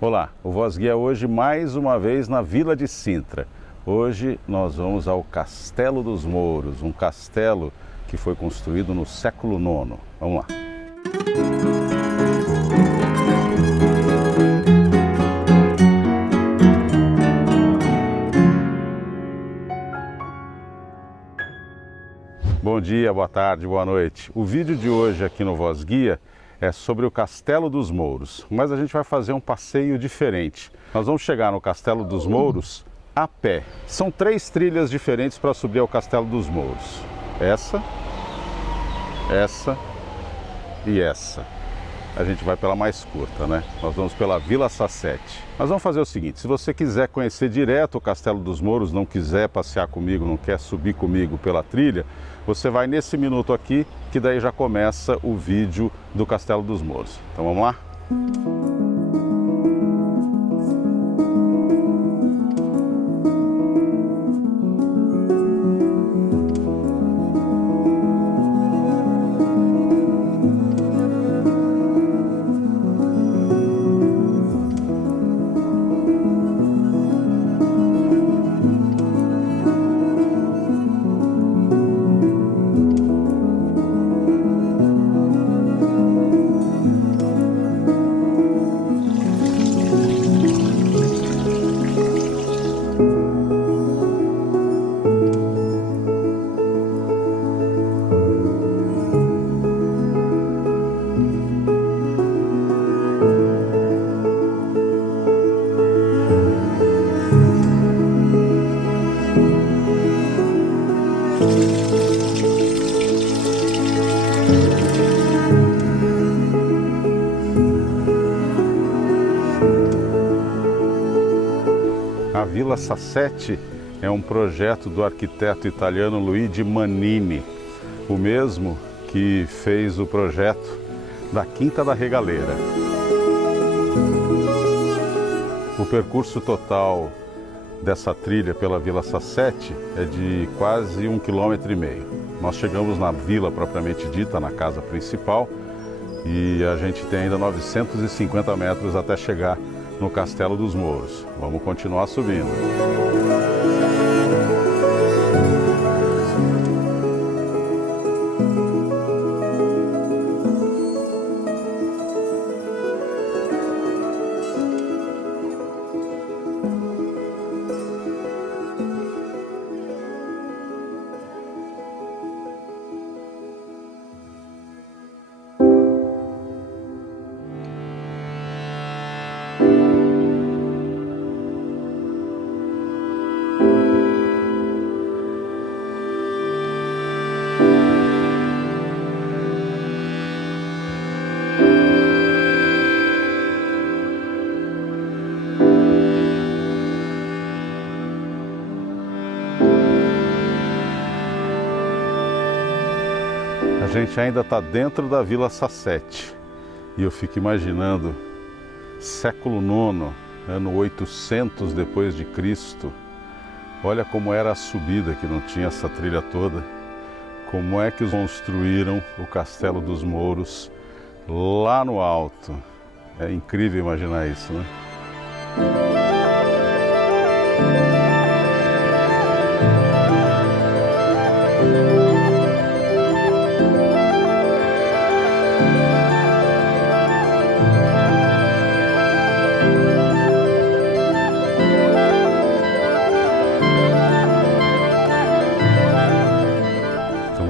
Olá, o Voz Guia hoje mais uma vez na Vila de Sintra. Hoje nós vamos ao Castelo dos Mouros, um castelo que foi construído no século IX. Vamos lá. Bom dia, boa tarde, boa noite. O vídeo de hoje aqui no Voz Guia é sobre o Castelo dos Mouros, mas a gente vai fazer um passeio diferente. Nós vamos chegar no Castelo dos Mouros a pé. São 3 trilhas diferentes para subir ao Castelo dos Mouros. Essa e essa. A gente vai pela mais curta, né? Nós vamos pela Vila Sassetti. Nós vamos fazer o seguinte, se você quiser conhecer direto o Castelo dos Mouros, não quiser passear comigo, não quer subir comigo pela trilha, você vai nesse minuto aqui, que daí já começa o vídeo do Castelo dos Mouros. Então vamos lá? A Vila Sassetti é um projeto do arquiteto italiano Luigi Mannini, o mesmo que fez o projeto da Quinta da Regaleira. O percurso total dessa trilha pela Vila Sassetti é de quase 1,5 km. Nós chegamos na vila propriamente dita, na casa principal, e a gente tem ainda 950 metros até chegar no Castelo dos Mouros. Vamos continuar subindo. A gente ainda está dentro da Vila Sassetti e eu fico imaginando, século IX, ano 800 depois de Cristo, olha como era a subida, que não tinha essa trilha toda, como é que construíram o Castelo dos Mouros lá no alto. É incrível imaginar isso, né?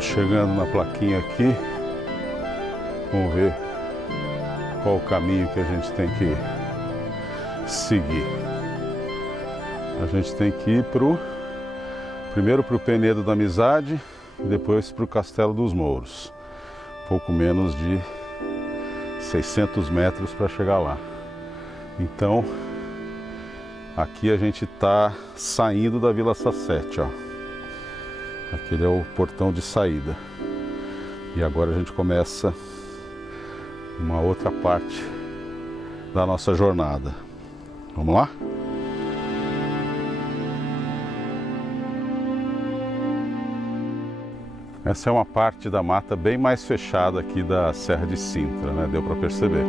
Chegando na plaquinha aqui, vamos ver qual o caminho que a gente tem que seguir. A gente tem que ir primeiro para o Penedo da Amizade e depois para o Castelo dos Mouros. Pouco menos de 600 metros para chegar lá. Então, aqui a gente está saindo da Vila Sassetti, ó. Aquele é o portão de saída. E agora a gente começa uma outra parte da nossa jornada. Vamos lá? Essa é uma parte da mata bem mais fechada aqui da Serra de Sintra, né? Deu para perceber.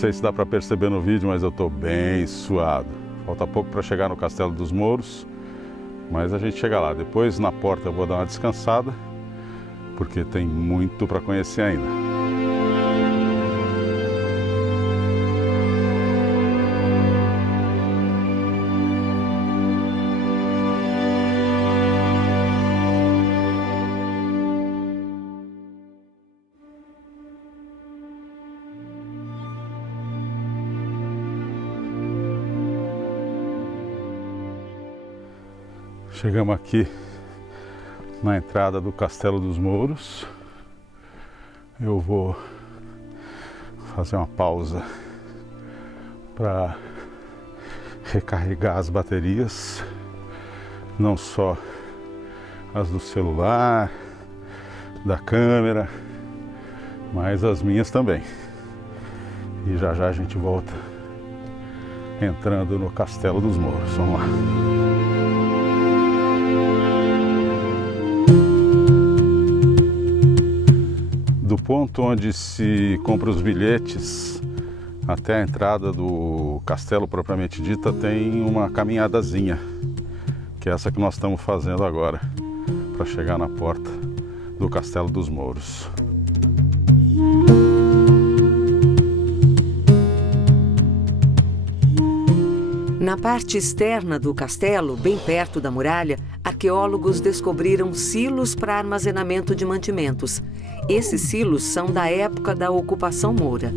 sei se dá para perceber no vídeo, mas eu estou bem suado. Falta pouco para chegar no Castelo dos Mouros, mas a gente chega lá. Depois, na porta, eu vou dar uma descansada, porque tem muito para conhecer ainda. Chegamos aqui na entrada do Castelo dos Mouros. Eu vou fazer uma pausa para recarregar as baterias, não só as do celular, da câmera, mas as minhas também. E já já a gente volta entrando no Castelo dos Mouros. Vamos lá. Do ponto onde se compra os bilhetes até a entrada do castelo propriamente dita, tem uma caminhadazinha, que é essa que nós estamos fazendo agora, para chegar na porta do Castelo dos Mouros. Na parte externa do castelo, bem perto da muralha, arqueólogos descobriram silos para armazenamento de mantimentos. Esses silos são da época da ocupação moura.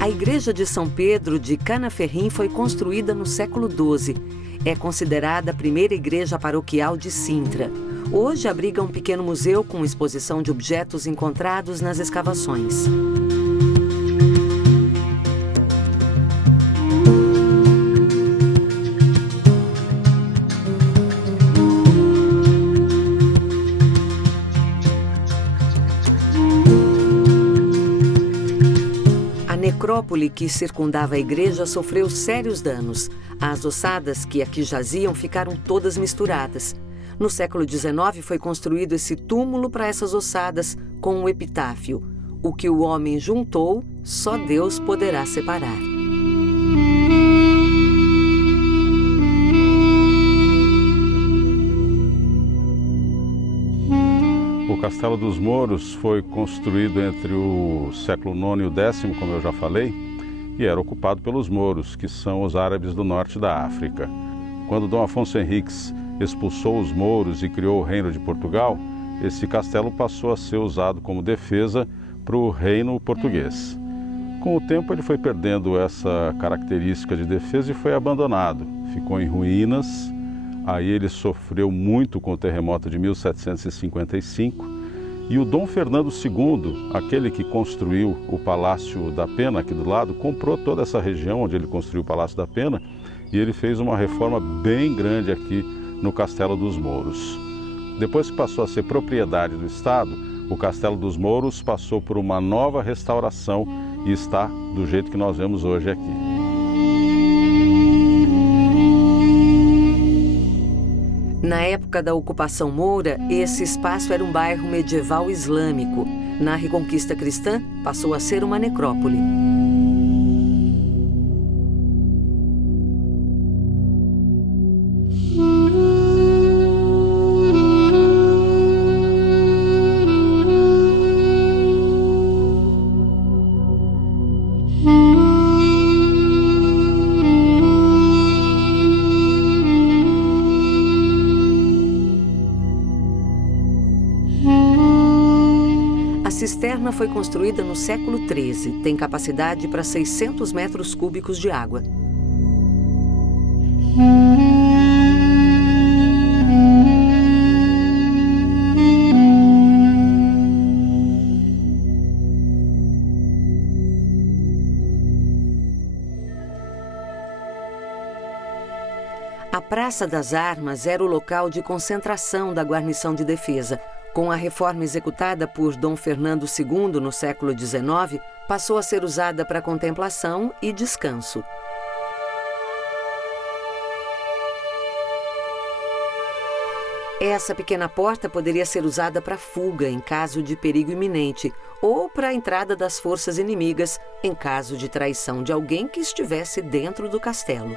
A igreja de São Pedro de Canaferrim foi construída no século XII. É considerada a primeira igreja paroquial de Sintra. Hoje abriga um pequeno museu com exposição de objetos encontrados nas escavações. A necrópole que circundava a igreja sofreu sérios danos. As ossadas que aqui jaziam ficaram todas misturadas. No século XIX foi construído esse túmulo para essas ossadas com um epitáfio: o que o homem juntou, só Deus poderá separar. O Castelo dos Mouros foi construído entre o século IX e o X, como eu já falei, e era ocupado pelos mouros, que são os árabes do norte da África. Quando Dom Afonso Henriques expulsou os mouros e criou o Reino de Portugal, esse castelo passou a ser usado como defesa para o reino português. Com o tempo ele foi perdendo essa característica de defesa e foi abandonado. Ficou em ruínas. Aí ele sofreu muito com o terremoto de 1755 e o Dom Fernando II, aquele que construiu o Palácio da Pena aqui do lado, comprou toda essa região onde ele construiu o Palácio da Pena e ele fez uma reforma bem grande aqui no Castelo dos Mouros. Depois que passou a ser propriedade do Estado, o Castelo dos Mouros passou por uma nova restauração e está do jeito que nós vemos hoje aqui. Na época da ocupação moura, esse espaço era um bairro medieval islâmico. Na Reconquista cristã, passou a ser uma necrópole. A cisterna foi construída no século XIII. Tem capacidade para 600 metros cúbicos de água. A Praça das Armas era o local de concentração da guarnição de defesa. Com a reforma executada por Dom Fernando II no século XIX, passou a ser usada para contemplação e descanso. Essa pequena porta poderia ser usada para fuga em caso de perigo iminente ou para a entrada das forças inimigas em caso de traição de alguém que estivesse dentro do castelo.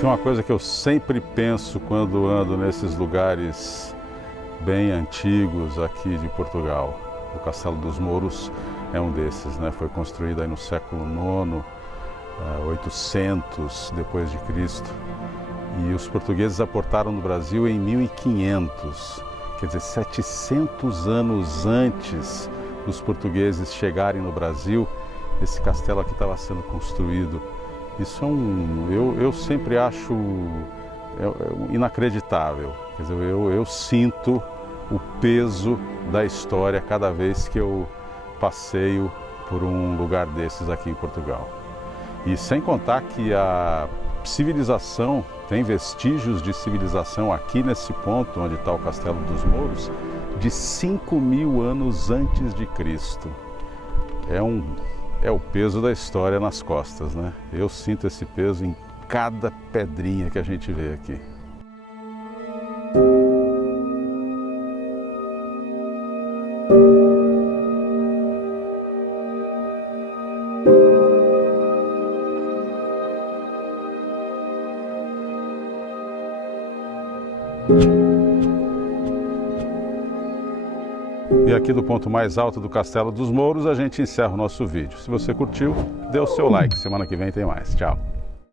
Tem uma coisa que eu sempre penso quando ando nesses lugares bem antigos aqui de Portugal. O Castelo dos Mouros é um desses, né? Foi construído aí no século IX, 800 depois de Cristo. E os portugueses aportaram no Brasil em 1500, quer dizer, 700 anos antes dos portugueses chegarem no Brasil, esse castelo aqui estava sendo construído. Isso eu sempre acho inacreditável. Quer dizer, eu sinto o peso da história cada vez que eu passeio por um lugar desses aqui em Portugal. E sem contar que a civilização, tem vestígios de civilização aqui nesse ponto onde está o Castelo dos Mouros, de 5.000 anos antes de Cristo. É o peso da história nas costas, né? Eu sinto esse peso em cada pedrinha que a gente vê aqui. E aqui do ponto mais alto do Castelo dos Mouros a gente encerra o nosso vídeo. Se você curtiu, dê o seu like. Semana que vem tem mais. Tchau!